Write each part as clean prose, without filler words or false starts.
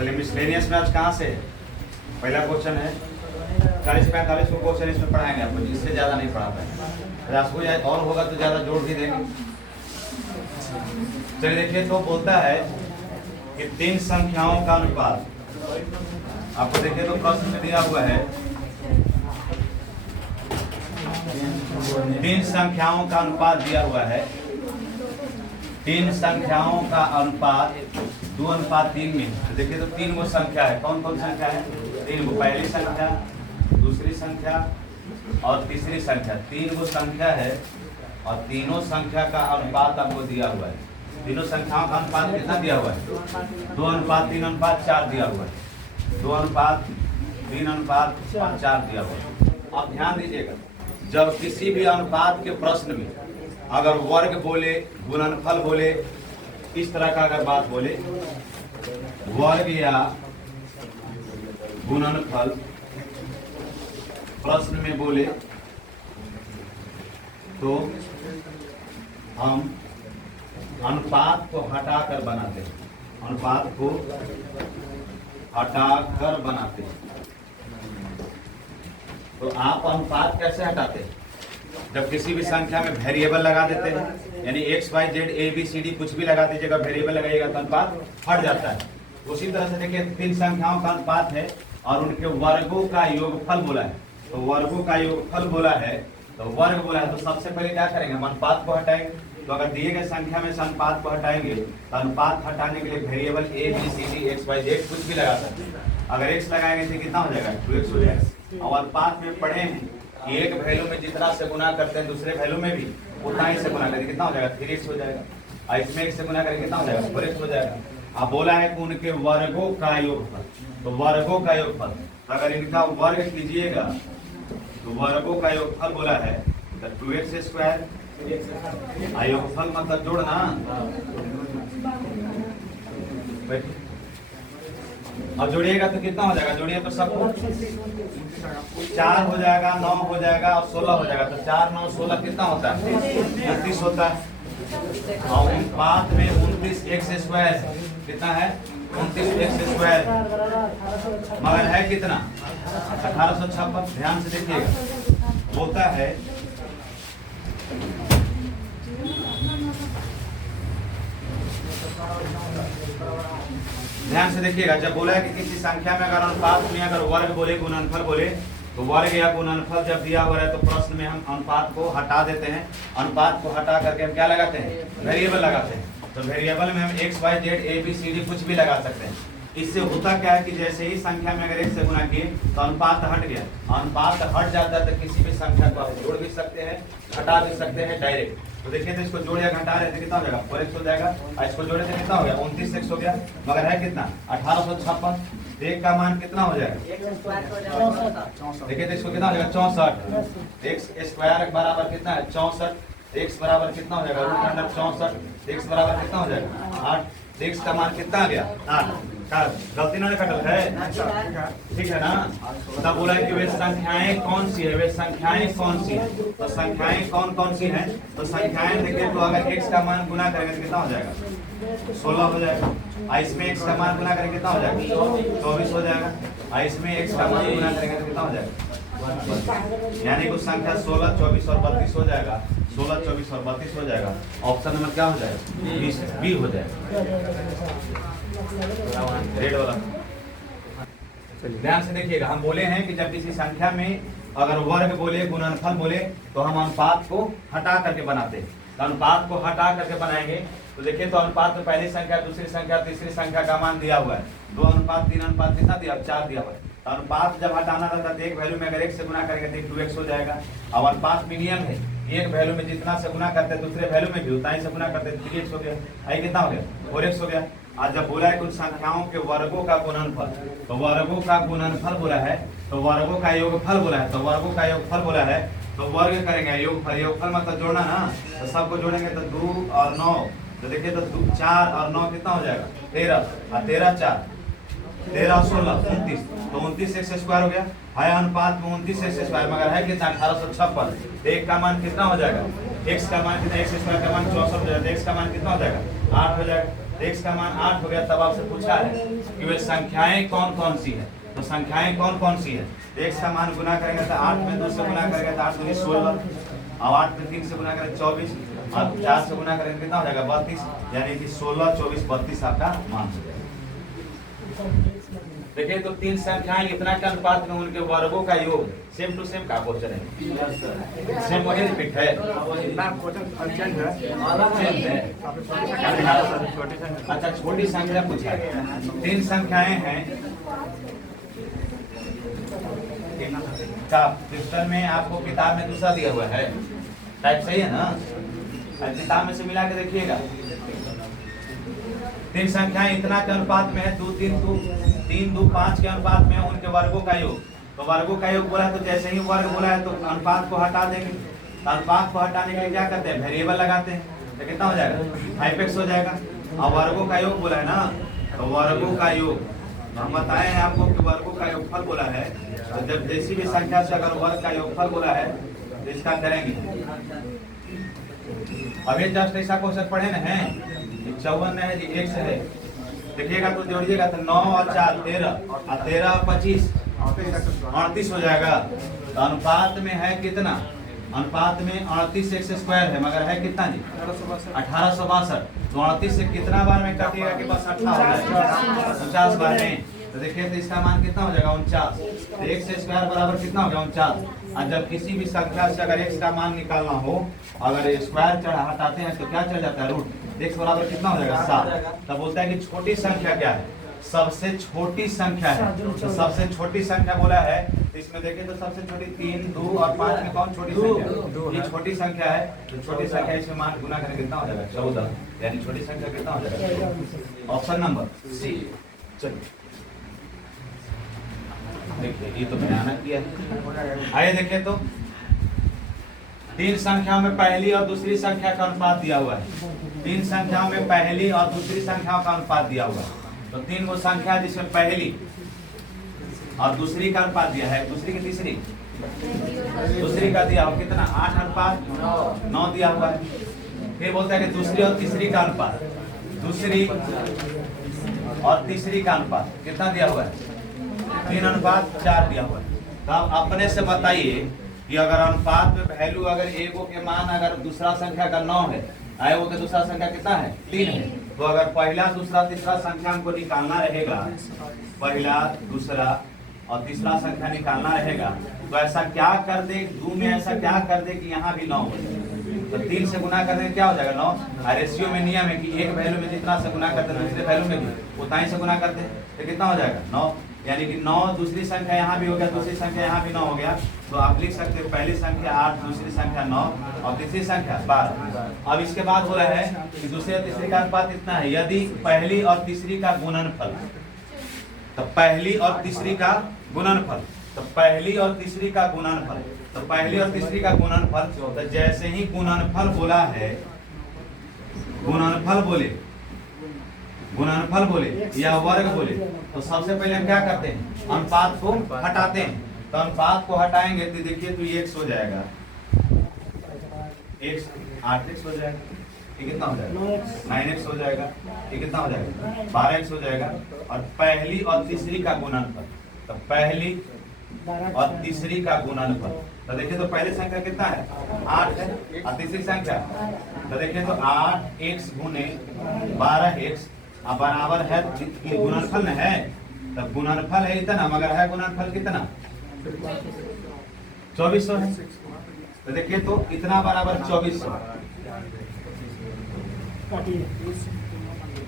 चलिए मिसलेनियस में आज कहाँ से है? पहला क्वेश्चन है 40-45 को क्वेश्चन इसमें पढ़ाएंगे आपको, इससे ज़्यादा नहीं पढ़ा पाएंगे। 50 को या और होगा तो ज़्यादा जोड़ भी देंगे। चलिए देखिए, तो बोलता है कि तीन संख्याओं का अनुपात, आपको देखिए तो प्रश्न में दिया हुआ है तीन संख्याओं का अनुपात दिया हुआ है। तीन संख्याओं का अनुपात 2:3 में। तो देखिए तो तीन वो संख्या है, कौन कौन संख्या है? तीन वो, पहली संख्या, दूसरी संख्या और तीसरी संख्या। तीन वो संख्या है और तीनों संख्या का अनुपात आपको दिया हुआ है। तीनों संख्याओं का अनुपात कितना दिया हुआ है? 2:3:4 दिया हुआ है। 2:3:4 दिया हुआ है। अब ध्यान दीजिएगा, जब किसी भी अनुपात के प्रश्न में अगर वर्ग बोले, गुणनफल बोले, इस तरह का अगर बात बोले, वर्ग या गुणनफल प्रश्न में बोले, तो हम अनुपात को हटाकर बनाते हैं। अनुपात को हटाकर बनाते हैं। तो आप अनुपात कैसे हटाते हैं? जब किसी भी संख्या में वेरिएबल लगा देते हैं, यानी x, y, z, a, b, c, d कुछ भी लगा दीजिएगा, वेरिएबल लगाइएगा तो अनुपात हट जाता है। उसी तरह से देखिए, तीन संख्याओं का अनुपात है और उनके वर्गों का योगफल बोला है। तो वर्गों का योगफल बोला है, तो वर्ग बोला है, तो सबसे पहले क्या करेंगे? हम अनुपात को हटाएंगे। तो अगर दिए गए संख्या में से अनुपात को हटाएंगे तो अनुपात हटाने के लिए variable a, b, c, d, x, y, z कुछ भी लगा सकते हैं। अगर x लगाएंगे तो कितना हो जाएगा? 2x हो जाएगा। और अनुपात में पढ़े हैं कि एक वैल्यू में जितना से गुना करते हैं दूसरे वैल्यू में भी उतना ही से गुना करेंगे, कितना हो जाएगा? 3x हो जाएगा। और इसमें x से गुना करेंगे कितना हो जाएगा? 4x हो जाएगा। अब बोला है कि उनके वर्गों का योगफल, तो वर्गों का योगफल, अगर इनका वर्ग कीजिएगा तो वर्गों का योगफल बोला है तो 2x²। योगफल मतलब जोड़ना। अब जोड़िएगा तो कितना हो जाएगा? जोड़िए तो सब 4 हो जाएगा, 9 हो जाएगा और 16 हो जाएगा। तो 4, 9, 16 कितना होता है? 29 होता है। और अनुपात में 29x² कितना है? 29x²। मगर है कितना? 1856। ध्यान से देखिएगा, होता है ध्यान से देखिएगा, जब बोला है कि किसी संख्या में अगर अनुपात में अगर वर्ग बोले, गुणनफल बोले, तो वर्ग या गुणनफल जब दिया हुआ है तो प्रश्न में हम अनुपात को हटा देते हैं। अनुपात को हटा करके हम क्या लगाते हैं? वेरिएबल लगाते हैं। तो वेरिएबल में हम x, y, z, a, b, c, d कुछ भी लगा सकते हैं। इससे होता क्या है कि जैसे ही संख्या में अगर 1 से गुना किए तो अनुपात हट गया। अनुपात हट जाता है तो किसी भी संख्या को आप जोड़ भी सकते हैं, घटा भी सकते हैं डायरेक्ट। तो देखिए, तो इसको जोड़ या घटा रहे थे कितना हो जाएगा? 4x हो जाएगा। और इसको जोड़े थे कितना हो गया? 29x हो गया। मगर है कितना? 1856। एक का मान कितना हो जाएगा? देखिए तो इसको कितना हो जाएगा? 64। x² बराबर कितना है? 64। x बराबर कितना हो जाएगा? √64। x बराबर कितना हो जाएगा? 8। x का मान कितना आ गया? 8। गलती ना कटल है, ठीक है ना? तब बोला कि वे संख्याएं कौन सी है? वे संख्याएं कौन सी है? तो संख्याएं कौन कौन सी हैं? तो संख्याएं देखिए, तो अगर x का मान गुना करेंगे तो कितना हो जाएगा? 16 हो जाएगा। और इसमें x का मान गुना करेंगे कितना हो जाएगा? 24 हो जाएगा। और इसमें x का मान गुना करेंगे तो कितना हो जाएगा? यानी कुछ संख्या 16, 24 और 32 हो जाएगा। 16, 24 और 32 हो जाएगा। ऑप्शन नंबर क्या हो जाएगा? 20, बी हो जाएगा, रेड वाला। ध्यान से देखिएगा, हम बोले हैं कि जब किसी संख्या में अगर वर्ग बोले, गुणनफल बोले, तो हम अनुपात को हटा करके बनाते हैं। तो अनुपात को हटा करके बनाएंगे तो देखिए, तो अनुपात में पहली संख्या, दूसरी संख्या, तीसरी संख्या का मान दिया हुआ है। 2:3 कितना दिया? 4 दिया हुआ है। तो अनुपात जब हटाना रहता है, एक वैल्यू में अगर 1 से गुना करेंगे तो 2x हो जाएगा। अब अनुपात में नियम है, एक वैल्यू में जितना से गुना करते हैं दूसरे वैल्यू में भी उतना ही से गुना करते हैं, 3x हो गया। आई कितना हो गया? 4x हो गया। आज जब बोला है कुछ संख्याओं के वर्गों का गुणनफल, तो वर्गों का गुणनफल बोला है, तो वर्गों का योगफल बोला है, तो वर्गों का योगफल बोला है, तो वर्ग करेंगे योगफल। योगफल मतलब जोड़ना ना, तो सबको जोड़ेंगे तो 2 और 9, तो देखिए तो 4 और 9 कितना हो जाएगा? 13। और 13, 4, 13, 16, 29। तो 29x² हो गया। है अनुपात में 29x², मगर है कितना? 1856। एक का मान कितना हो जाएगा? x का मान कितना? x² का मान 64 हो जाएगा। x का मान कितना हो जाएगा? 8 हो जाएगा। x का मान 8 हो गया, तब आपसे पूछा है कि वे संख्याएं कौन कौन सी है। तो संख्याएं कौन कौन सी है, x का मान गुना करेंगे तो 8 में 2 से गुना करेंगे तो 8 दूनी 16, अब 8 में 3 से गुना करेंगे 24, और 4 से गुना करेंगे कितना हो जाएगा 32, यानी कि 16, 24, 32 आपका मान हो जाएगा। देखिए तो तीन संख्याएं इतना के अनुपात में उनके वर्गों का योग सेम टू सेम का क्वेश्चन है, सेम वही रिपीट है, अच्छा छोटी संख्या पूछा है। तीन संख्याएं हैं, क्वेश्चन में आपको किताब में दूसरा दिया हुआ है, टाइप सही है ना, किताब में से मिला के देखिएगा। तीन संख्याएं इतना के अनुपात में है, 2 3 2 5 के अनुपात में है उनके वर्गों का योग। तो वर्गों का योग बोला है तो जैसे ही वर्ग बोला है तो अनुपात को हटा देंगे। तो अनुपात को हटाने के लिए क्या करते हैं, वेरिएबल लगाते हैं, तो कितना हो जाएगा 5x हो जाएगा। और वर्गों का योग बोला है ना, तो वर्गों का योग हम बताए हैं आपको कि वर्गों का योगफल बोला है, तो जब जैसी भी संख्या से अगर वर्ग का योगफल बोला है तो इसका करेंगे। अब ये जस्ट ऐसा क्वेश्चन पढ़े ना है, 54 है जी, x है, देखिएगा तो जोड़िएगा तो 9 और 4 13 और 13 और 25 38 हो जाएगा। तो अनुपात में है कितना, अनुपात में 38 x स्क्वायर है, मगर है कितना जी 1862। तो 38 से कितना बार में काटिएगा कि बस 18 हो जाएगा, 50 बार में। तो देखिए तो इसका मान कितना हो जाएगा 49। तो x स्क्वायर बराबर कितना हो गया 49। और जब किसी भी संख्या से अगर x का मान निकालना हो, अगर स्क्वायर चढ़ा हटाते हैं तो क्या चल जाता है रूट, x बराबर कितना हो जाएगा 7। तब बोलता है कि छोटी संख्या क्या है, सबसे छोटी संख्या है। तो सबसे छोटी संख्या बोला है, तो इसमें देखिए तो सबसे छोटी 3 2 और 5 में कौन छोटी संख्या, ये छोटी संख्या है। तो छोटी संख्या इसमें मान गुना करें कितना हो जाएगा 14, यानी छोटी संख्या कितना हो जाएगा, ऑप्शन नंबर सी। चलिए देखिए ये तो मैंने किया है। आइए देखिए तो तीन संख्याओं में पहली और दूसरी संख्या का अनुपात दिया हुआ है, तीन संख्याओं में पहली और दूसरी संख्याओं का अनुपात दिया हुआ है। तो तीन वो संख्या जिसमें पहली और दूसरी का अनुपात दिया है, दूसरी की तीसरी, दूसरी का दिया हुआ कितना 8 अनुपात 9 दिया हुआ है। फिर बोलता है कि दूसरी और तीसरी का अनुपात, दूसरी और तीसरी का अनुपात कितना दिया हुआ है 3 अनुपात 4 दिया हुआ है। तो आप अपने से बताइए कि अगर अनुपात में वैल्यू अगर एगो के मान अगर दूसरा संख्या का 9 है, आएगो के दूसरा संख्या कितना है 3 है, तो अगर पहला दूसरा तीसरा संख्या हमको निकालना रहेगा, पहला दूसरा और तीसरा संख्या निकालना रहेगा, तो ऐसा क्या कर दे, दो में ऐसा क्या कर दे कि यहाँ भी 9 हो, तो 3 से गुना कर देंगे क्या हो जाएगा 9। और रेशियो में नियम है कि एक वैल्यू में जितना से गुना करते हैं दूसरे वैल्यू में भी उतना ही से गुना करते हैं, तो कितना हो जाएगा 9। यानी कि 9 दूसरी संख्या यहाँ भी हो गया, दूसरी संख्या यहाँ भी 9 हो गया। तो आप लिख सकते हैं पहली संख्या 8, दूसरी संख्या 9 और तीसरी संख्या 12। अब इसके बाद हो रहा है कि दूसरी और तीसरी का अनुपात इतना है, यदि पहली और तीसरी का गुणनफल, तो पहली और तीसरी का गुणनफल, तो पहली और तीसरी का गुणनफल, तो पहली और तीसरी का गुणनफल, तो जैसे ही गुणनफल बोला है, गुणनफल बोले, गुणनफल बोले या वर्ग बोले, तो सबसे पहले हम क्या करते हैं अनुपात को हटाते हैं। तो अनुपात को हटाएंगे तो देखिए तो ये x हो जाएगा, x 8x हो जाएगा, ये कितना हो जाएगा 9x हो जाएगा, ये कितना हो जाएगा 12x हो जाएगा। और पहली और तीसरी का गुणनफल, तो पहली और तीसरी का गुणनफल, तो देखिए तो पहली संख्या कितना है 8 है और तीसरी संख्या, तो देखिए तो 8x गुने 12x बराबर है, गुणनफल में है, तब गुणनफल है इतना, मगर है गुणनफल कितना 2400 है। तो देखिए तो इतना बराबर 2400,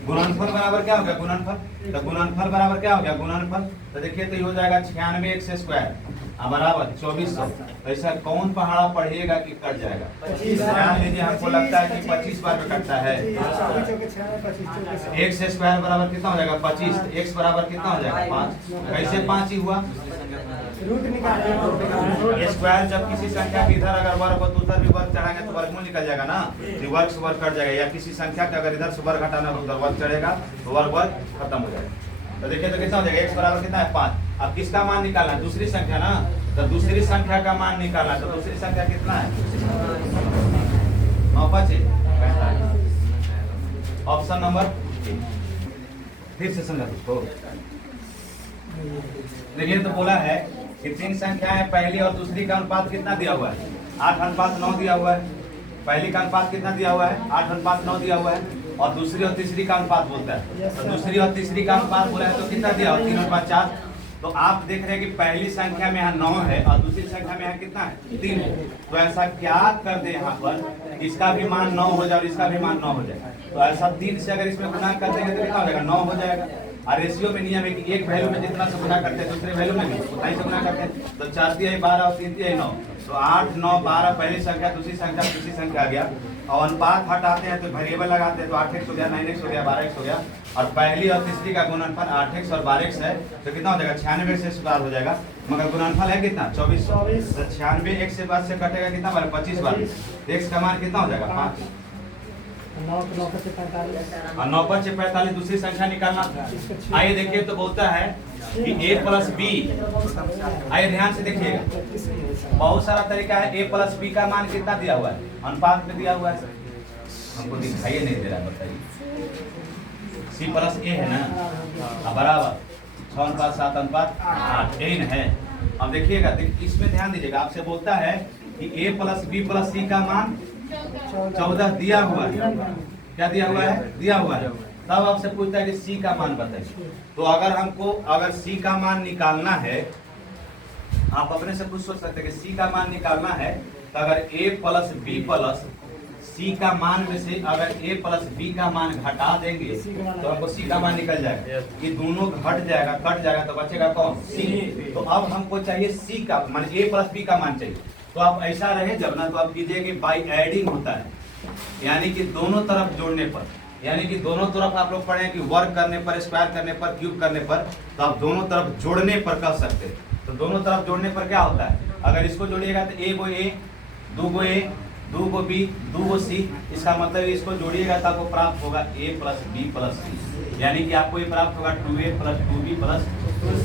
गुणनफल बराबर क्या हो गया गुणनफल, तो गुणनफल बराबर क्या हो गया गुणनफल, तो देखिए तो ये हो जाएगा 96x स्क्वायर बराबर 2400। ऐसा कौन पहाड़ा पढ़िएगा कि कट जाएगा, ध्यान लीजिए, हमको लगता है कि 25 बार में कटता है। x स्क्वायर बराबर कितना हो जाएगा 25, x बराबर कितना हो जाएगा 5, कैसे 5 ही हुआ, स्क्वायर जब किसी संख्या के इधर अगर वर्ग हो तो उधर भी वर्ग चढ़ाएंगे तो वर्गमूल निकल जाएगा ना, तो वर्ग से वर्ग कट जाएगा, या किसी संख्या के अगर इधर से वर्ग हटाना हो उधर वर्ग चढ़ेगा तो वर्ग खत्म हो जाएगा। तो देखिए तो कितना हो जाएगा x बराबर कितना है 5। अब किसका मान निकालना है दूसरी संख्या ना, तो दूसरी संख्या का मान निकालना है, तो दूसरी संख्या कितना है 9 5 ऑप्शन नंबर फिर से समझा उसको। देखिए तो बोला है कि तीन संख्या है, पहली और दूसरी का अनुपात कितना दिया हुआ है? 8:9 दिया हुआ है। पहली का अनुपात कितना दिया हुआ है? 8:9 दिया हुआ है। और दूसरी और तीसरी का अनुपात बोलता है, तो दूसरी और तीसरी का अनुपात बोला है तो कितना दिया हुआ? 3:4। तो आप देख रहे हैं कि पहली संख्या में यहाँ 9 है और दूसरी संख्या में यहाँ कितना है? 3 है। तो ऐसा क्या कर दे यहाँ पर, इसका भी मान 9 हो जाए और इसका भी मान 9 हो जाए। तो ऐसा 3 से अगर इसमें गुणा कर देंगे तो कितना हो जाएगा? 9 हो जाएगा। और रेशियो में नियम है कि एक वैल्यू में जितना से गुणा करते हैं दूसरे वैल्यू में भी उतना ही से गुणा करते हैं। तो 4 तिहाई 12 और 3 तिहाई 9, तो 8, 9, 12 पहली संख्या, दूसरी संख्या, तीसरी संख्या आ गया। और अनुपात हटाते हैं तो वेरिएबल लगाते हैं तो 8x हो गया, 9x हो गया, 12x हो गया। और पहली और तीसरी का गुणनफल 8x और 12x है तो कितना हो जाएगा? 96 से सुधार हो जाएगा। मगर गुणनफल है कितना? 24। तो 96 x से बाद से कटेगा कितना बार? 25 बार। x का मान कितना हो जाएगा? 5। और 9 से 45 दूसरी संख्या निकालना। आइए देखिए तो बोलता है कि a प्लस बी। आइए ध्यान से देखिएगा, बहुत सारा तरीका है। a प्लस बी का मान कितना दिया हुआ है? अनुपात में दिया हुआ है, हमको दिखाई नहीं दे रहा है, बताइए। c प्लस a है ना, बराबर 6:7:8, यही ना है। अब देखिएगा, इसमें ध्यान दीजिएगा, आपसे बोलता है कि a plus B plus c का मान 14 दिया हुआ है। क्या दिया हुआ है? दिया हुआ है। तब आपसे पूछता है कि सी का मान बताइए। तो अगर हमको अगर सी का मान निकालना है, आप अपने से कुछ सोच सकते हैं कि सी का मान निकालना है तो अगर a प्लस बी प्लस सी का मान में से अगर a प्लस बी का मान घटा देंगे तो हमको सी का मान निकल जाएगा। ये दोनों घट जाएगा, कट जाएगा तो बचेगा कौन? सी। तो अब हमको चाहिए सी का मान, a प्लस बी का मान चाहिए। तो आप ऐसा रहे जब ना, तो आप कीजिए कि बाई एडिंग होता है, यानी कि दोनों तरफ जोड़ने पर, यानी कि दोनों तरफ आप लोग पढ़े कि वर्ग करने पर, स्क्वायर करने पर, क्यूब करने पर, तो आप दोनों तरफ जोड़ने पर कर सकते हैं। तो दोनों तरफ जोड़ने पर क्या होता है? अगर इसको जोड़िएगा तो a को a, 2 को a, 2 को b, 2 को c, इसका मतलब इसको जोड़िएगा तो आपको प्राप्त होगा a plus b plus c, यानी कि आपको ये प्राप्त होगा 2a plus 2b plus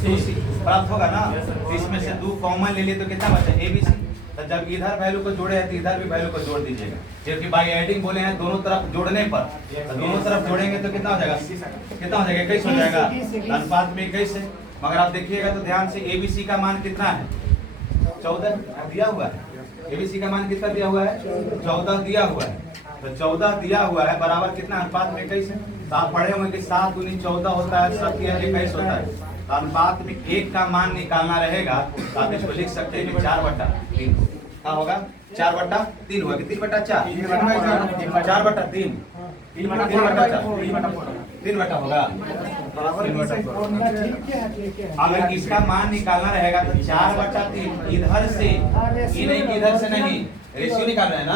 2c प्राप्त होगा ना। तो इसमें से 2 कॉमन ले लिए तो कितना बचा? a b c। तो जब इधर वैल्यू को जोड़े हैं तो इधर भी वैल्यू को जोड़ दीजिएगा, क्योंकि बाई एडिंग बोले हैं दोनों तरफ जोड़ने पर। तो दोनों तरफ जोड़ेंगे तो कितना हो जाएगा? कितना हो जाएगा? 21 हो जाएगा, अनुपात में 21 है। मगर आप देखिएगा तो ध्यान से एबीसी का मान कितना है? 14 दिया हुआ है। एबीसी का मान कितना दिया हुआ है? 14 दिया हुआ है। तो 14 दिया हुआ है बराबर कितना? अनुपात में 21 है। तो आप पढ़े होंगे कि 7 दूनी 14 होता है, 7 तिहाई 21 होता है। तो अनुपात में 1 का मान निकालना रहेगा तो आप इसको लिख सकते हैं कि 4/3 क्या होगा? 4/3 होगा कि 3/4? 4/3, 3/4 होगा। अगर इसका मान निकालना रहेगा तो 4/3 इधर से, इधर से नहीं, रेशियो निकाल रहे हैं ना।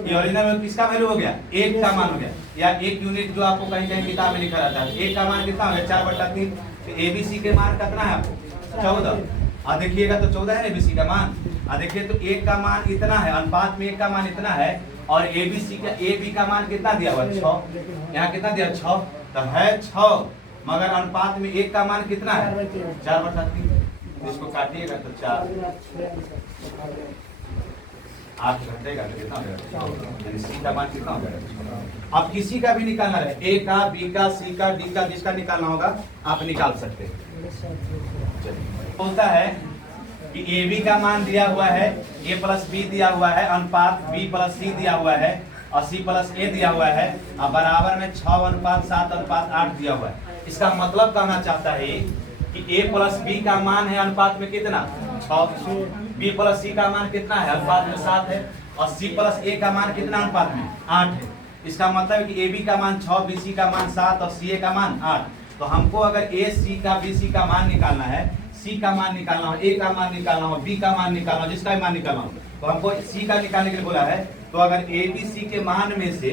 ये ओरिजिनल में किसका वैल्यू हो गया? 1 का मान हो गया, या 1 यूनिट जो आपको कहीं कहीं किताब में लिखा रहता है। 1 का मान कितना हो गया? 4/3। तो एबीसी के मान कितना है आपको? 14। देखिएगा तो 14 है एबीसी का मान। देखिए तो 1 का मान इतना है, अनुपात में 1 का मान इतना है, और एबीसी का एबी का मान कितना दिया हुआ? 6। यहाँ कितना दिया? 6। तो है 6, मगर अनुपात में 1 का मान कितना है? 4/3। इसको काटिएगा तो 4 8 घटेगा तो कितना हो जाएगा? यानी सी का मान कितना हो जाएगा? अब किसी का भी निकालना है, ए का, बी का, सी का, डी का, जिसका निकालना होगा आप निकाल सकते हैं। होता है कि ए बी का मान दिया हुआ है, ए प्लस बी दिया हुआ है, अनुपात बी प्लस सी दिया हुआ है, और सी प्लस ए दिया हुआ है, और बराबर में 6:7:8 दिया हुआ है। इसका मतलब कहना चाहता है कि ए प्लस बी का मान है अनुपात में कितना? 6। बी प्लस सी का मान कितना है? अनुपात में 7 है। और सी प्लस ए का मान कितना अनुपात में? 8 है। इसका मतलब है कि ए बी का मान 6, बी सी का मान 7 और सी ए का मान 8। तो हमको अगर ए सी का बी सी का मान निकालना है, सी का मान निकालना हो, ए का मान निकालना हो, बी का मान निकालना हो, जिसका भी मान निकालना हो, तो हमको सी का निकालने के लिए बोला है। तो अगर ए बी सी के मान में से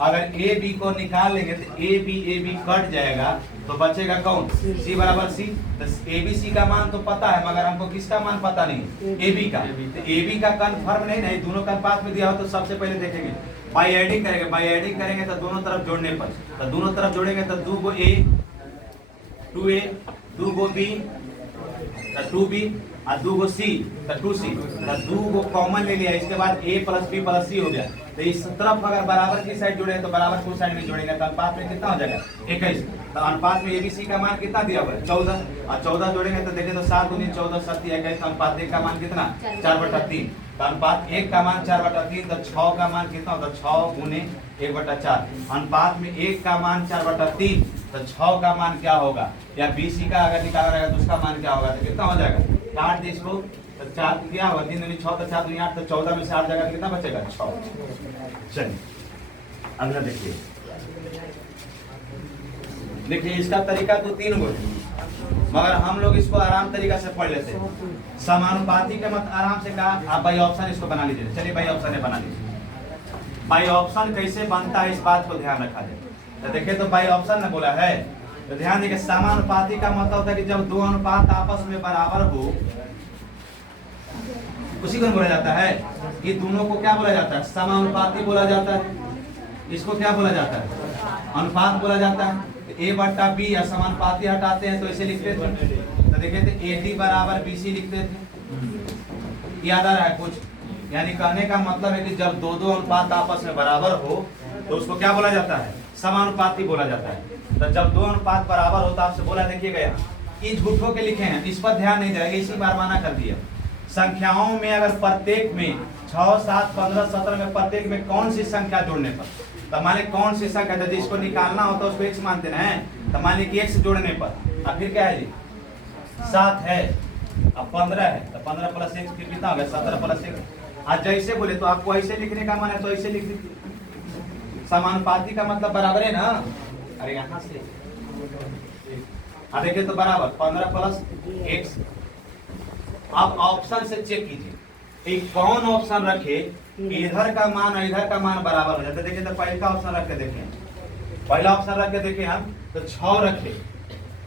अगर ए बी को निकाल लेंगे तो ए बी कट जाएगा, तो बचेगा कौन? सी बराबर सी। तो ए बी सी का मान तो पता है, मगर हमको किसका मान पता नहीं? ए बी का। तो ए बी का कंफर्म नहीं, दोनों का अनुपात में दिया हो तो सबसे पहले देखेंगे बाई एडिंग करेंगे। बाई एडिंग करेंगे तो दोनों तरफ जोड़ने पर, तो दोनों तरफ जोड़ेंगे तो 2 को ए, 2a, 2 को b, 2b, और 2 गो सी तो 2c, तो 2 गो कॉमन ले लिया, इसके बाद a plus b plus c हो गया। तो इस तरफ अगर बराबर की साइड जुड़े तो बराबर को साइड में जोड़ेंगे तो अनुपात में कितना हो जाएगा 21। तो अनुपात में abc का मान कितना दिया हुआ है 14, और 14 जोड़ेंगे तो देखें तो 7 दूनी 14 7 21, अनुपात 1 का मान कितना 4/3। तो अनुपात 1 का मान 4/3, तो 6 का मान कितना होता है 6 गुने 1/4। अनुपात में 1 का मान 4/3, तो 6 का मान क्या होगा, या बीसी का अगर निकाला रहेगा तो उसका मान क्या होगा, तो कितना हो जाएगा, काट दे इसको, तो 4 क्या होगा 3 दूनी 6, तो 4 दूनी 8, तो 14 में से 8 जाएगा तो कितना बचेगा 6। चलिए अगला देखिए, देखिए इसका तरीका तो 3 गो है, मगर हम लोग इसको आराम तरीका से पढ़ लेते हैं। समानुपाती का मत आराम से कहा, आप बाई ऑप्शन इसको बना लीजिए। चलिए बाई ऑप्शन बना लीजिए। बाई ऑप्शन कैसे बनता है इस बात को ध्यान रखा जाए। तो देखिए तो बाई ऑप्शन ने बोला है, तो ध्यान देखिए समानुपाती का मतलब होता है कि जब 2 अनुपात आपस में बराबर हो, उसी को बोला जाता है कि दोनों को क्या बोला जाता है, समानुपाती बोला जाता है। इसको क्या बोला जाता है, अनुपात बोला जाता है। a/b या समानुपाती हटाते हैं तो ऐसे लिखते थे, तो देखिए थे AD बराबर BC लिखते थे, याद आ रहा है कुछ। यानी कहने का मतलब है कि जब 2 अनुपात आपस में बराबर हो तो उसको क्या बोला जाता है, समानुपाती बोला जाता है। तो जब 2 अनुपात बराबर हो तो आपसे बोला, देखिएगा ये झूठों के लिखे हैं, इस पर ध्यान नहीं जाएगा, इसी बार माना कर दिया। संख्याओं में अगर प्रत्येक में 6 7 15 17 में प्रत्येक में कौन सी संख्या जोड़ने पर, तो मान ली कौन सी संख्या था जिसको निकालना होता है उसको x मानते हैं, तो मान ली कि x जोड़ने पर, अब फिर क्या है जी 7 है, अब 15 है, तो 15 प्लस 1 फिर कितना हो गया 17 प्लस 1। आज जैसे बोले तो आपको ऐसे लिखने का मन है तो ऐसे लिख दीजिए। समानुपाती का मतलब बराबर है ना, अरे यहाँ से देखिए तो बराबर 15 प्लस 1। आप ऑप्शन से चेक कीजिए एक कौन ऑप्शन रखे इधर का मान और इधर का मान बराबर हो जाता है। देखिए तो पहला ऑप्शन रख के देखें, पहला ऑप्शन रख के देखें हम तो 6 रखे,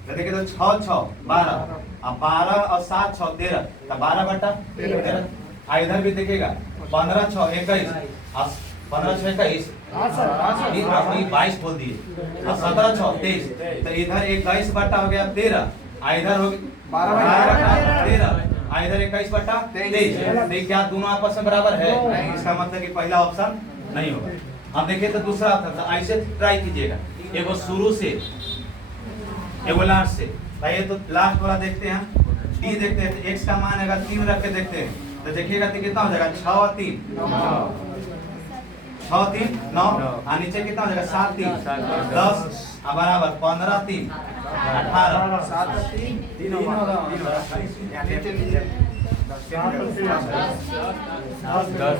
तो देखिए तो 6 6 12, अब 12 और 7 6 13, तो 12/13। इधर भी देखिएगा 15 6 21, 15 6 21, 22 बोल दिए, और 17 6 23, तो इधर 21 हो गया 13, इधर हो गया 12/13, इधर 21/23। क्या दोनों आपस में बराबर है, इसका मतलब कि पहला ऑप्शन नहीं होगा। अब देखिए तो दूसरा ऑप्शन, तो ऐसे ट्राई कीजिएगा, एगो शुरू से एगो लास्ट से। भाई तो लास्ट वाला देखते हैं, डी देखते हैं, तो x का मान अगर 3 रख के देखते हैं तो देखिएगा तो कितना हो जाएगा 6 और 3 6 3 9, और नीचे कितना हो जाएगा 7 3 10, अब बराबर 15 3 18 7 3 10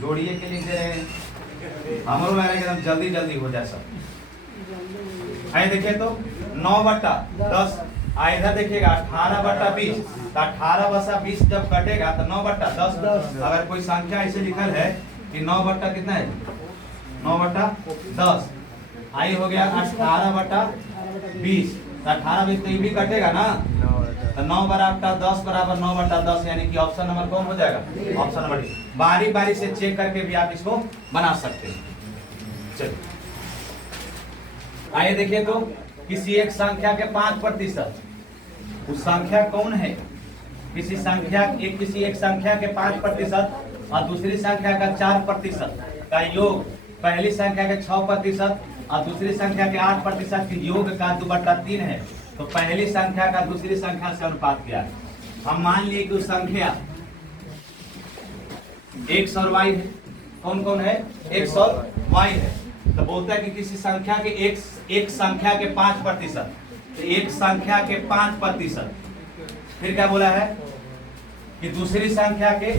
जोड़िए के लिए दे रहे हैं, हमरो लग रहा है एकदम जल्दी जल्दी हो जाए सब। आइए देखिए तो 9/10, इधर देखिएगा 18/20, तो 18/20 जब कटेगा तो 9/10। अगर कोई संख्या ऐसे लिखल है कि 9 कितना है 9/10, आई हो गया 18/20, तो 18/20 तो ये भी कटेगा ना, तो 9/10 बराबर 9/10, यानी कि ऑप्शन नंबर कौन हो जाएगा, ऑप्शन नंबर डी। बारी बारी से चेक करके भी आप इसको बना सकते हैं। चलिए आइए देखिए तो किसी एक संख्या के 5%, उस संख्या कौन है, किसी एक संख्या के 5% और दूसरी संख्या का 4% का योग पहली संख्या के 6% और दूसरी संख्या के 8% के योग का 2/3 है, तो पहली संख्या का दूसरी संख्या से अनुपात क्या है। हम मान लिए कि उस संख्या x और y है, कौन कौन है x और y है, तो बोलता है कि किसी संख्या के एक संख्या के 5%, तो एक संख्या के 5%, फिर क्या बोला है कि दूसरी संख्या के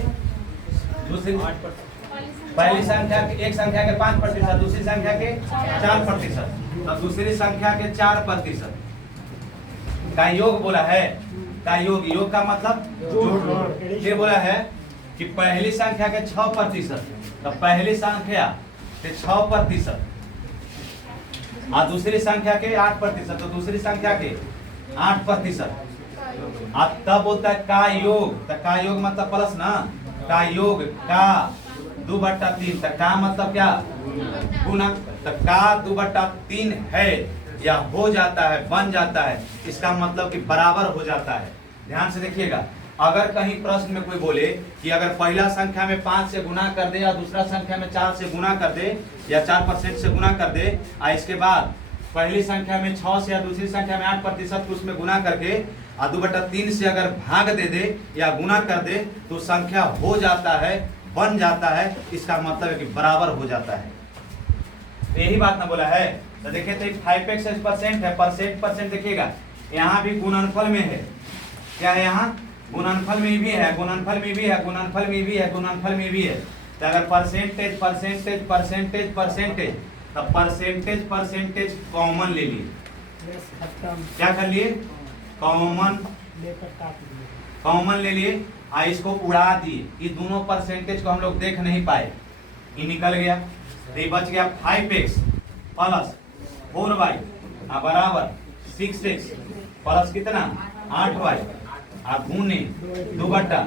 पहली संख्या के एक संख्या के 5%, दूसरी संख्या के 4%, तो दूसरी संख्या के 4% का योग बोला है, का योग का मतलब जोड़। ये बोला है कि पहली संख्या के 6%, तो पहली संख्या के 6% और दूसरी संख्या के 8%, तो दूसरी संख्या के 8%। अब तब होता है का योग, तो का योग मतलब प्लस ना, का योग का 2/3, तो का मतलब क्या गुना, तो का 2/3 है या हो जाता है, बन जाता है, इसका मतलब कि बराबर हो जाता है। ध्यान से देखिएगा, अगर कहीं प्रश्न में कोई बोले कि अगर पहला संख्या में 5 से गुना कर दे या दूसरा संख्या में 4 से गुना कर दे या 4% से गुना कर दे और इसके बाद पहली संख्या में 6 से या दूसरी संख्या में 8% को उसमें गुना करके और 2/3 से अगर भाग दे दे या गुना कर दे तो संख्या हो जाता है, बन जाता है, इसका मतलब है कि बराबर हो जाता है। यही बात ना बोला है। तो देखिए तो 5x परसेंट है, परसेंट देखिएगा यहाँ भी गुणनफल में है, क्या है यहाँ गुणनफल में भी है, गुणनफल में भी है, गुणनफल में भी है, गुणनफल में भी है। तो अगर परसेंटेज तो परसेंटेज कॉमन ले लिए, क्या कर लिए कॉमन ले लिए और इसको उड़ा दिए। ये दोनों परसेंटेज को हम लोग देख नहीं पाए, ये निकल गया। तो ये बच गया 5x प्लस 4y बराबर 6x प्लस कितना 8y गुने 2/3।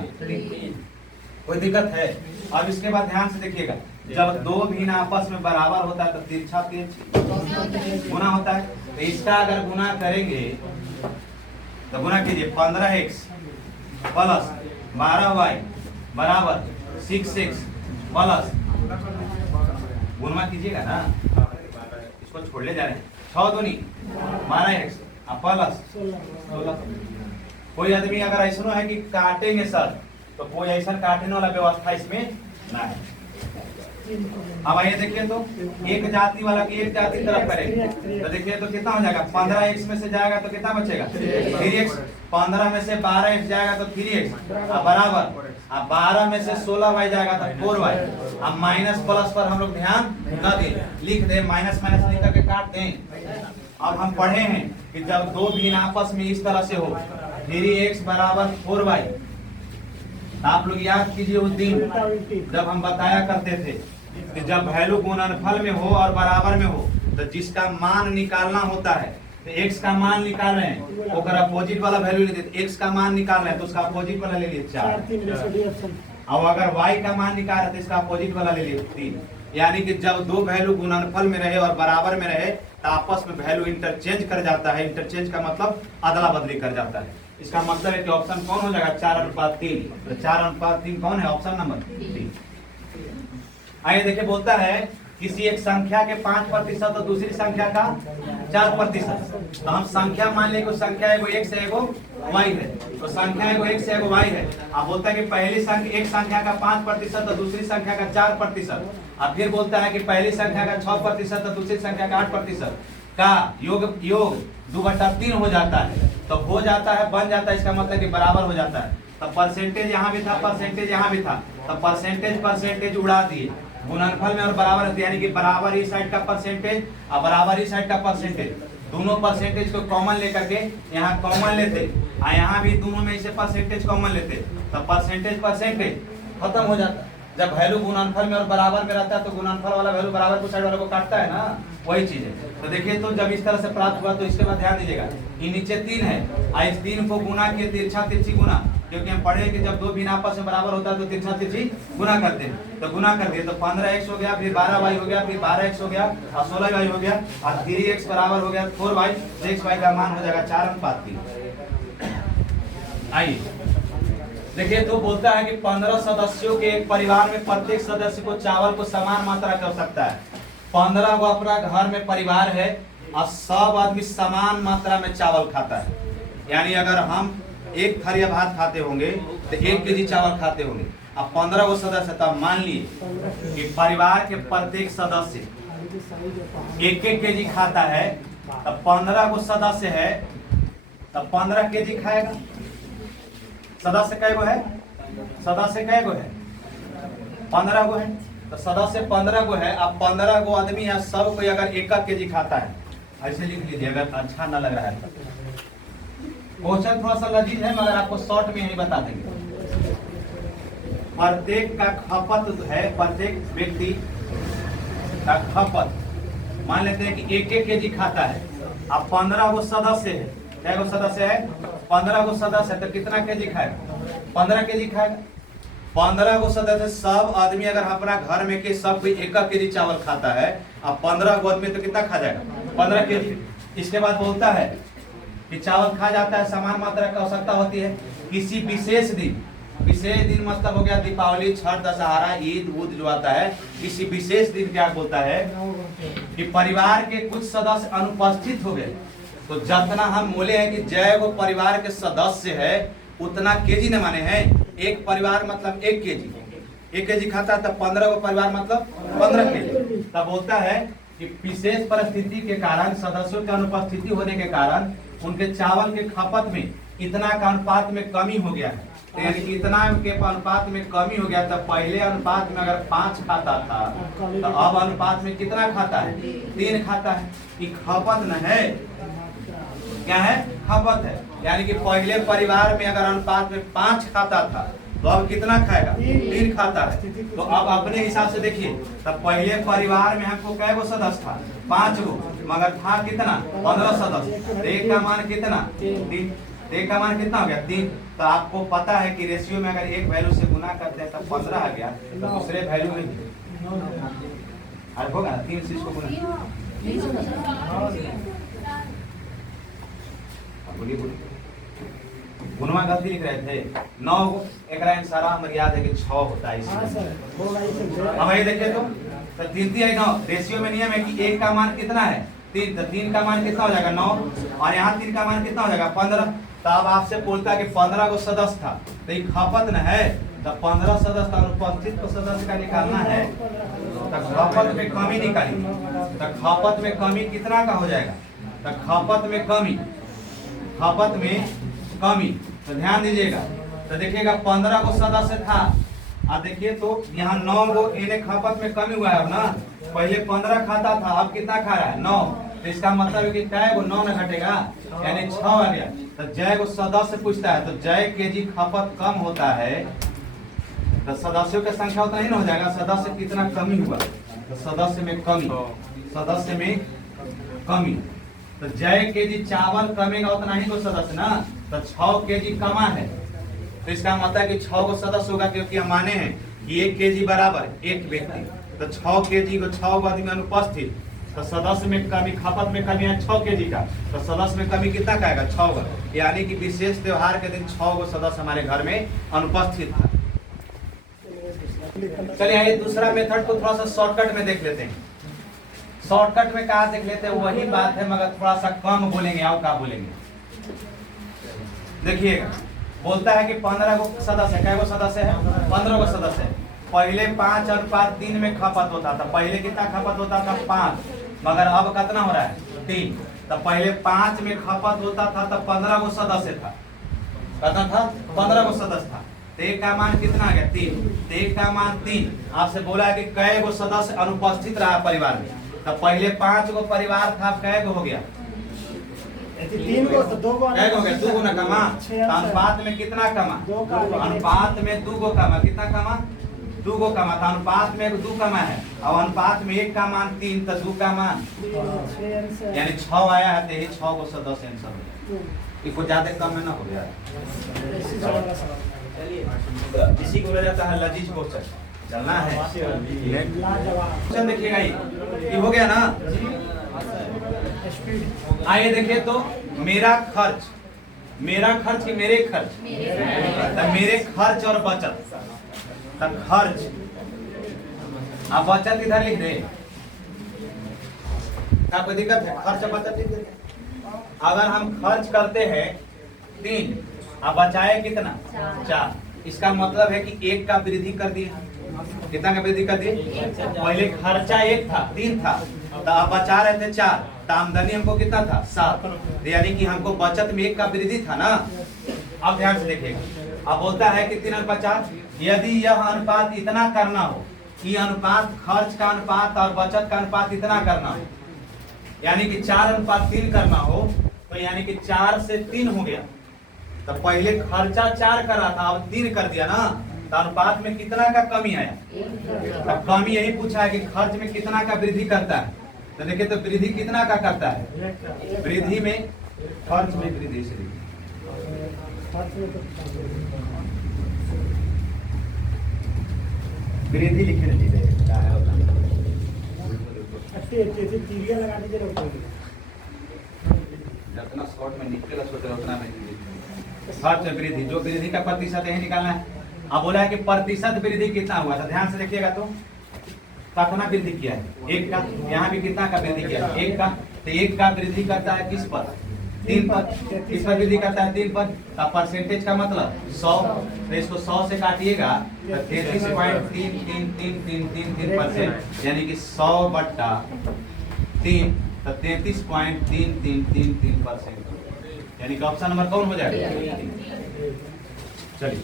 कोई दिक्कत है? अब इसके बाद ध्यान से देखिएगा, जब दो भिन्न आपस में बराबर होता है तो तिरछा गुना होता है। तो इसका अगर गुना करेंगे तो गुना कीजिए 15x प्लस 12y बराबर 6x प्लस गुणा कीजिएगा ना, इसको छोड़ ले जा रहे हैं 6 दूनी 12x प्लस 16। कोई आदमी अगर ऐसा है कि काटेंगे सर, तो कोई ऐसा काटने वाला व्यवस्था इसमें ना है। अब आइए देखिए तो एक जाति वाला की एक जाति तरफ करेंगे तो देखिए तो कितना हो जाएगा 15x में से जाएगा तो कितना बचेगा 3x, 15 में से 12x जाएगा तो 3x बराबर 12 में से 16y जाएगा तो 4y। अब माइनस प्लस पर हम लोग ध्यान न दें, लिख दे माइनस लिख करके काट दें। अब हम पढ़े हैं कि जब दो भिन्न आपस में इस तरह से हो 3x बराबर 4y, आप लोग याद कीजिए उस दिन जब हम बताया करते थे कि जब वैल्यू गुणनफल में हो और बराबर में हो तो जिसका मान निकालना होता है, तो x का मान निकाल रहे हैं वो कर अपोजिट वाला वैल्यू ले देते, x का मान निकाल रहे हैं तो उसका अपोजिट वाला ले लिए 4, और अगर y का मान निकाल रहे तो इसका अपोजिट वाला ले लिए 3। यानी कि जब दो वैल्यू गुणनफल में रहे और बराबर में रहे तो आपस में वैल्यू इंटरचेंज कर जाता है। इंटरचेंज का मतलब अदला बदली कर जाता है। इसका मतलब है कि ऑप्शन कौन हो जाएगा 4:3। तो 4:3 कौन है? Option number 3। आइए देखिए, बोलता है किसी एक संख्या के 5% और दूसरी संख्या का 4%। तो हम संख्या मान ले कि संख्या एगो x है एगो y है, तो संख्या एगो x है एगो y है। अब बोलता है कि पहली संख्या एक संख्या का 5% और दूसरी संख्या का 4%। अब फिर बोलता है कि पहली संख्या का 6% और दूसरी संख्या का 8% का योग 2/3 हो जाता है। तो हो जाता है, बन जाता है, इसका मतलब कि बराबर हो जाता है। तो परसेंटेज यहाँ भी था, परसेंटेज यहाँ भी था, तो परसेंटेज उड़ा दिए गुणनफल में और बराबर, यानी कि बराबर ही साइड का परसेंटेज और बराबर ही साइड का परसेंटेज, दोनों परसेंटेज को कॉमन लेकर के यहाँ कॉमन लेते और यहाँ भी दोनों में से परसेंटेज कॉमन लेते, तो परसेंटेज खत्म हो जाता। जब वैल्यू गुणनफल में और बराबर में रहता है तो गुणनफल वाला वैल्यू बराबर को साइड वाले को काटता है ना, वही चीज है। तो देखिए तो जब इस तरह से प्राप्त हुआ तो इसके बाद ध्यान दीजिएगा, ये नीचे 3 है और इस 3 को गुना किए तिरछी गुना, क्योंकि हम पढ़े कि जब दो भिन्न आपस में बराबर होता है तो तिरछी गुना करते हैं। तो गुना कर दिए तो 15x हो गया, फिर 12y हो गया, फिर 12x हो गया और 16y हो गया और 3x बराबर हो गया 4y। 6y का मान हो जाएगा 4:3। आइए देखिए, तो बोलता है कि 15 सदस्यों के एक परिवार में प्रत्येक सदस्य को चावल को समान मात्रा की आवश्यकता है। 15 को अपना घर में परिवार है और सब आदमी समान मात्रा में चावल खाता है। यानी अगर हम एक थालिया भात खाते होंगे तो 1 केजी चावल खाते होंगे। अब 15 को सदस्य, तब मान लिए कि परिवार के प्रत्येक सदस्य 1-1 केजी खाता है, तब 15 को सदस्य है तब 15 केजी खाएगा। सदस्य कै गो है? सदस्य कै गो है? 15 गो है। तो सदस्य 15 गो है। अब 15 गो आदमी या सब कोई अगर 1 केजी खाता है, ऐसे लिख लीजिए अगर अच्छा ना लग रहा है। क्वेश्चन थोड़ा सा लजीज है मगर आपको शॉर्ट में यही बता देंगे। प्रत्येक का खपत है, प्रत्येक व्यक्ति का खपत मान लेते हैं कि 1-1 केजी खाता है। अब 15 गो सदस्य है, क्या गो सदस्य है? 15 गो सदस्य है तो कितना केजी खाएगा? 15 केजी खाएगा। 15 गो सदस्य सब आदमी अगर अपना घर में के सब कोई 1 केजी चावल खाता है, अब 15 गो आदमी तो कितना खा जाएगा? 15 केजी। इसके बाद बोलता है कि चावल खा जाता है, समान मात्रा की आवश्यकता होती है। किसी विशेष दिन मतलब हो गया दीपावली, छठ, दशहरा, ईद उद जो आता है, किसी विशेष दिन क्या बोलता है कि परिवार के कुछ सदस्य अनुपस्थित हो गए, तो जितना हम बोले हैं कि जय वो परिवार के सदस्य है उतना केजी न माने हैं। एक परिवार मतलब 1 केजी, 1 केजी खाता है, तब 15 को परिवार मतलब 15 केजी। तब बोलता है कि विशेष परिस्थिति के कारण, सदस्यों के अनुपस्थिति होने के कारण उनके चावल के खपत में इतना का अनुपात में कमी हो गया है। तो यानी कि इतना के अनुपात में कमी हो गया। तब पहले अनुपात में अगर 5 खाता था तो अब अनुपात में कितना खाता है? 3 खाता है। कि खपत न है, क्या है? खपत है। यानी कि पहले परिवार में अगर अनुपात में 5 खाता था तो अब कितना खाएगा? 3 खाता है। तो अब अपने हिसाब से देखिए, तब पहले परिवार में हमको कै गो सदस्य था? 5 गो, मगर था कितना? 15 सदस्य। एक का मान कितना? 3। एक का मान कितना हो गया? 3। तो आपको पता है कि रेशियो में अगर एक वैल्यू से गुना करते हैं तब 15 आ गया, तो दूसरे वैल्यू में होगा 3 से इसको गुना। बोलिए गुणवा गलती लिख रहे थे। 9 एक सारा हमारे याद है कि 6 होता है। अब ये देखिए तो 3 है 9। रेशियो में नियम है कि 1 का मान कितना है? 3। तो 3 का मान कितना हो जाएगा? 9। और यहाँ 3 का मान कितना हो जाएगा? 15। तो अब आपसे पूछता है कि 15 को सदस्य था तो ये खपत न है, तो 15 सदस्य अनुपस्थित को सदस्य का निकालना है, तो खपत में कमी निकाली। तो खपत में कमी कितना का हो जाएगा? तो खपत में कमी, तो ध्यान दीजिएगा। तो देखिएगा 15 को सदस्य था, अब देखिए तो यहाँ 9 को इन्हें खपत में कमी हुआ है ना। पहले 15 खाता था, अब कितना खा रहा है? 9। तो इसका मतलब है कि कै गो 9 न घटेगा, यानी 6 आ गया। तो जय को सदस्य पूछता है, तो जय केजी खपत कम होता है तो सदस्यों की संख्या उतना ही ना हो जाएगा। सदस्य कितना कमी हुआ? तो सदस्य में कमी। तो जय केजी चावल कमेगा उतना ही को सदस्य ना, तो 6 केजी कमा है। तो इसका मतलब है कि 6 को सदस्य होगा, क्योंकि हम माने हैं कि 1 केजी बराबर 1 व्यक्ति। तो 6 केजी को 6 आदमी अनुपस्थित, तो सदस्य में कमी, खपत में कमी है 6 केजी का, तो सदस्य में कमी कितना का आएगा? 6 का। यानी कि विशेष त्योहार के दिन 6 को सदस्य हमारे घर में अनुपस्थित था। चलिए आइए दूसरा मेथड को थोड़ा सा शॉर्टकट में देख लेते हैं। शॉर्टकट में कहा देख लेते हैं, वही बात है मगर थोड़ा सा कम बोलेंगे। आओ क्या बोलेंगे? देखिएगा, बोलता है कि 15 को सदस्य, कै गो सदस्य है? 15 को सदस्य है। पहले 5:3 में खपत होता था। पहले कितना खपत होता था? 5, मगर अब कितना हो रहा है? 3। तो पहले 5 में खपत होता था तब 15 को सदस्य था। कितना था? 15 को सदस्य था। तो 1 का मान कितना आ गया? 3। तो 1 का मान 3। आपसे बोला है कि कै गो सदस्य अनुपस्थित रहा परिवार में। तो पहले 5 गो परिवार था, कै गो हो गया? 3 को, तो 2 को कै गो हो गया? 2 गो ना कमा। तो अनुपात में कितना कमा? अनुपात में 2 गो कमा। कितना कमा? 2 को कमा। तो अनुपात में 2 कमा है, और अनुपात में 1 का मान 3, तो 2 का मान यानी 6 आया है। तो यही 6 को सदस्य आंसर हो गया। इसको ज्यादा कम में ना हो गया। इसी को बोला जाता है लजीज क्वेश्चन। चलना है क्वेश्चन। देखिएगा ये हो गया ना। आइए देखिए तो मेरा खर्च कि मेरे खर्च? तो मेरे खर्च और बचत। तो खर्च, आप बचत इधर लिख दे, क्या कोई दिक्कत है? खर्च और बचत लिख दे। अगर हम खर्च करते हैं 3, अब बचाए कितना? 4। इसका मतलब है कि 1 का वृद्धि कर दिए। कितना का वृद्धि कर दिए? पहले खर्चा 1 था, 3 था, तो अब बचा रहे थे 4। तो आमदनी हमको कितना था? 7। यानी कि हमको बचत में 1 का वृद्धि था ना। अब ध्यान से देखिएगा, अब बोलता है कि 3:4। यदि यह अनुपात इतना करना हो, कि अनुपात खर्च का अनुपात और बचत का अनुपात इतना करना हो, यानी कि 4:3 करना हो, तो यानी कि 4 से 3 हो गया। तो पहले खर्चा 4 कर रहा था, अब 3 कर दिया ना। तो अनुपात में कितना का कमी आया? तो कमी यही पूछा है कि खर्च में कितना का वृद्धि करता है। तो देखिए तो वृद्धि कितना का करता है? वृद्धि में, खर्च में वृद्धि से वृद्धि लिखे नहीं जितना शॉर्ट में निकलेगा सोचे उतना में खर्च वृद्धि, जो वृद्धि का प्रतिशत यही निकालना है। अब बोला है कि प्रतिशत वृद्धि कितना हुआ था, ध्यान से देखिएगा। तो कितना वृद्धि किया है, 1 का। यहाँ भी कितना का वृद्धि किया है, 1 का। तो 1 का वृद्धि करता है किस पर, 3 पर। किस पर वृद्धि करता है, 3 पर। का परसेंटेज का मतलब 100, तो इसको 100 से काटिएगा तो 33.333333%, यानी कि 100/3 तो 33.3333%, यानी कि ऑप्शन नंबर कौन हो जाएगा। चलिए